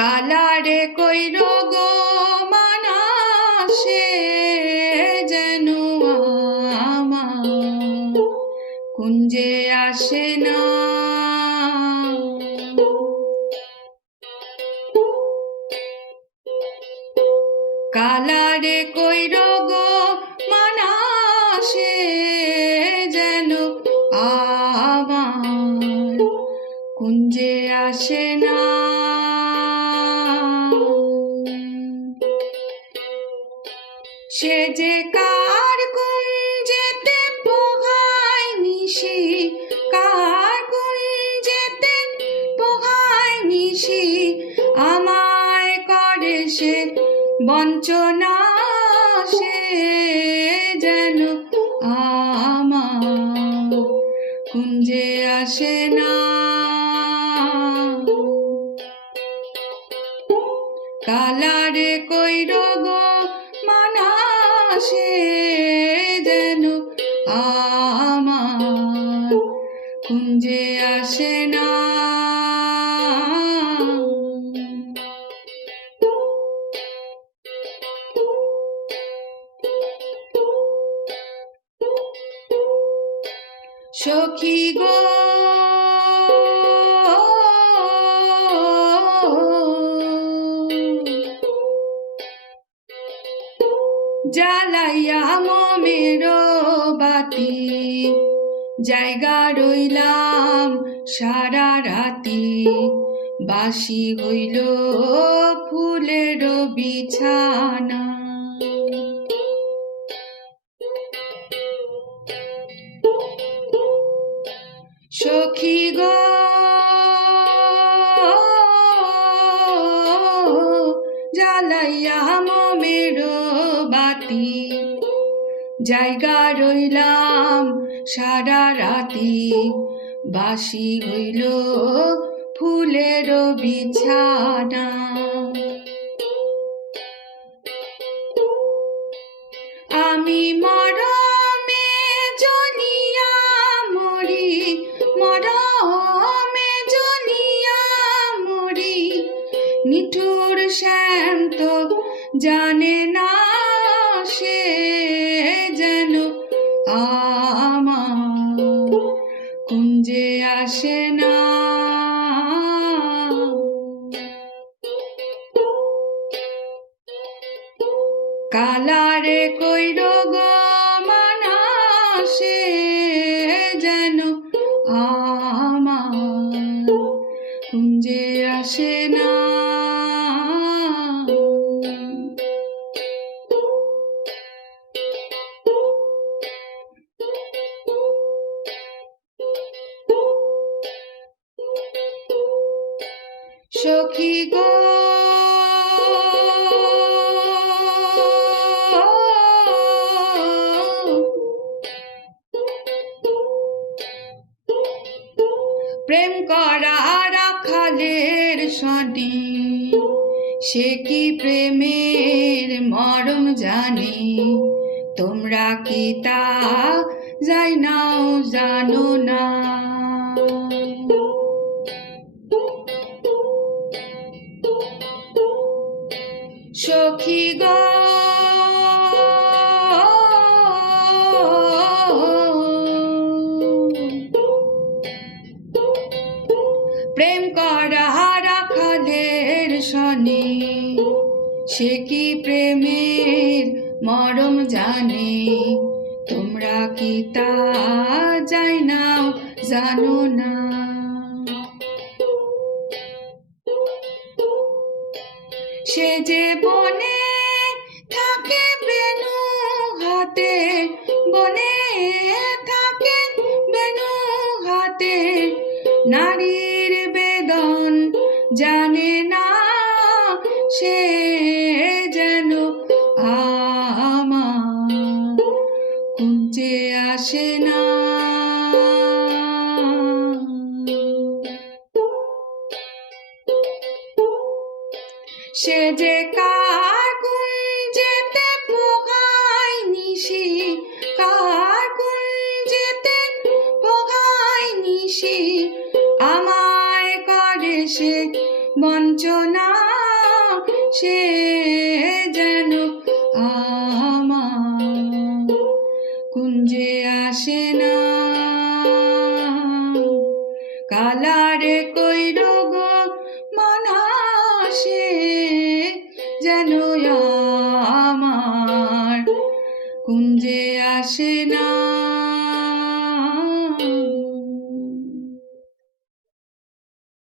কালারে কইর গো মানাসে যেন কুঞ্জে আসে না। কালারে কইর গো মানাসে যেন আমার। কুঞ্জে আসে সে বঞ্চনা সে যেন আমার আসে না। কালারে কইর গো মানাসে যেন আমার কুঞ্জে আসে না। সখী গো। জ্বালাইয়া মমের বাতি জায়গা রইলাম সারা রাতি। বাসি হইল ফুলের বিছানা। জ্বালাইয়া মমের বাতি। জায়গা রইলাম সারা রাতি। বাসি হইল ফুলের বিছানা। আমি মরমে নিঠুর শ্যান্ত জানে না সে যেন আমার। কুঞ্জে আসে না। কালারে সখী গো। প্রেম করা রাখালের সনে সে কি প্রেমের মরম জানে? তোমরা কি তা যাই নাও জানো না? সখী গো। প্রেম করা রাখালের সনে সে কি প্রেমের মরম জানে? তোমরা কি তা যাই না জানো না? সে যে বনে থাকে বেনু হাতে, বনে থাকে বেনু হাতে, নারীর বেদন জানে না সে যেন আমার। কুঞ্জে আসে না যে কার কুঞ্জেতে পোহায় নিশি কার কুঞ্জেতে পোহায় নিশি আমায় করে সে বঞ্চনা, সে যেন আমার কুঞ্জে আসে না। কালারে কইর আমার। কুঞ্জে আসে না